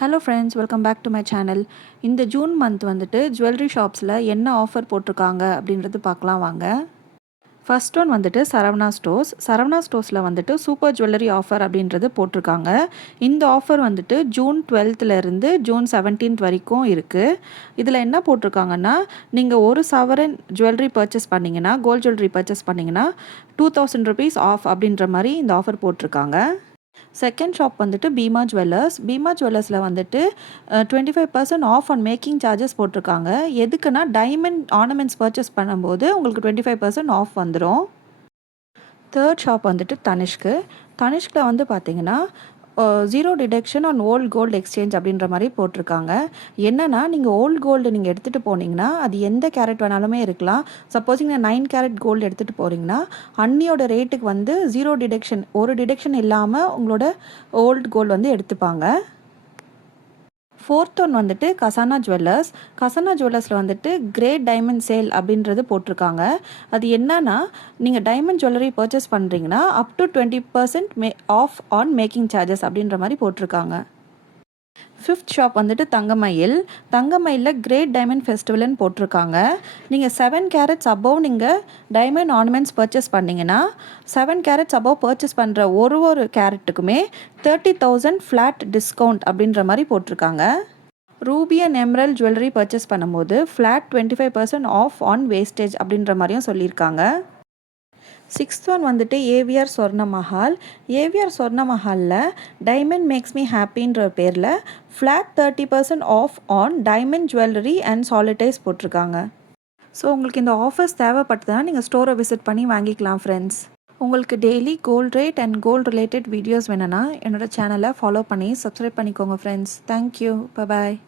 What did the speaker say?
Hello friends, welcome back to my channel. இந்த June month வந்துட்டு jewellery ஷாப்ஸில் என்ன ஆஃபர் போட்டிருக்காங்க அப்படின்றது பார்க்கலாம் வாங்க. ஃபர்ஸ்ட் ஒன் வந்துட்டு சரவணா ஸ்டோர்ஸில் வந்துட்டு சூப்பர் ஜுவல்லரி ஆஃபர் அப்படின்றது போட்டிருக்காங்க. இந்த ஆஃபர் வந்துட்டு ஜூன் 12லேருந்து ஜூன் 17 வரைக்கும் இருக்குது. இதில் என்ன போட்டிருக்காங்கன்னா, நீங்கள் ஒரு சவரன் ஜுவல்லரி பர்ச்சேஸ் பண்ணிங்கன்னா, கோல்ட் ஜுவல்லரி பர்ச்சேஸ் பண்ணிங்கன்னா 2000 rupees ஆஃப் அப்படின்ற மாதிரி இந்த ஆஃபர் போட்டிருக்காங்க. செகண்ட் ஷாப் வந்துட்டு பீமா ஜுவல்லர்ஸில் வந்துட்டு 25% ஆஃப் ஆன் மேக்கிங் சார்ஜஸ் போட்டிருக்காங்க. எதுக்குன்னா டைமண்ட் ஆர்னமெண்ட்ஸ் பர்ச்சேஸ் பண்ணும்போது உங்களுக்கு 25% ஆஃப் வந்துடும். தேர்ட் ஷாப் வந்துட்டு தனிஷ்கில் வந்து பார்த்தீங்கன்னா 0 deduction on old gold exchange அப்படின்ற மாதிரி போட்டிருக்காங்க. என்னென்னா, நீங்கள் ஓல்டு கோல்டு நீங்கள் எடுத்துகிட்டு போனீங்கன்னா அது எந்த கேரட் வேணாலுமே இருக்கலாம். சப்போஸ் நீங்கள் 9 கேரட் கோல்டு எடுத்துகிட்டு போகிறீங்கன்னா அன்னியோட ரேட்டுக்கு வந்து 0 டிடக்ஷன், ஒரு டிடக்ஷன் இல்லாமல் உங்களோட ஓல்டு கோல்டு வந்து எடுத்துப்பாங்க. ஃபோர்த் ஒன் வந்துட்டு கசானா ஜுவல்லர்ஸில் வந்துட்டு கிரேட் டைமண்ட் சேல் அப்படின்றது போட்டிருக்காங்க. அது என்னன்னா, நீங்கள் டைமண்ட் ஜுவல்லரி பர்ச்சேஸ் பண்ணுறீங்கன்னா up to 20% off on making charges அப்படின்ற மாதிரி போட்டிருக்காங்க. ஃபிஃப்த் ஷாப் வந்துட்டு தங்கமயிலில் கிரேட் டைமண்ட் ஃபெஸ்டிவல்னு போட்டிருக்காங்க. நீங்கள் 7 கேரட்ஸ் அபவ் நீங்கள் டைமண்ட் ஆர்னமெண்ட்ஸ் பர்ச்சேஸ் பண்ணிங்கன்னா 7 கேரட்ஸ் அபவ் பர்ச்சேஸ் பண்ணுற ஒரு கேரட்டுக்குமே 30,000 ஃப்ளாட் டிஸ்கவுண்ட் அப்படின்ற மாதிரி போட்டிருக்காங்க. Ruby and emerald jewellery purchase பண்ணும்போது ஃப்ளாட் 25% ஆஃப் ஆன் வேஸ்டேஜ் அப்படின்ற மாதிரியும் சொல்லியிருக்காங்க. சிக்ஸ்த் ஒன் வந்துட்டு ஏவிஆர் சொர்ண மஹாலில் டைமண்ட் மேக்ஸ் மீ ஹாப்பின்ற பேரில் flat 30% off on diamond jewellery and solitaires போட்டிருக்காங்க. ஸோ உங்களுக்கு இந்த ஆஃபர்ஸ் தேவைப்பட்டதுன்னா நீங்கள் ஸ்டோரை விசிட் பண்ணி வாங்கிக்கலாம் ஃப்ரெண்ட்ஸ். உங்களுக்கு daily gold rate and gold related videos வேணும்னா என்னோட சேனலை ஃபாலோ பண்ணி சப்ஸ்கிரைப் பண்ணிக்கோங்க ஃப்ரெண்ட்ஸ். தேங்க்யூ, பாய்.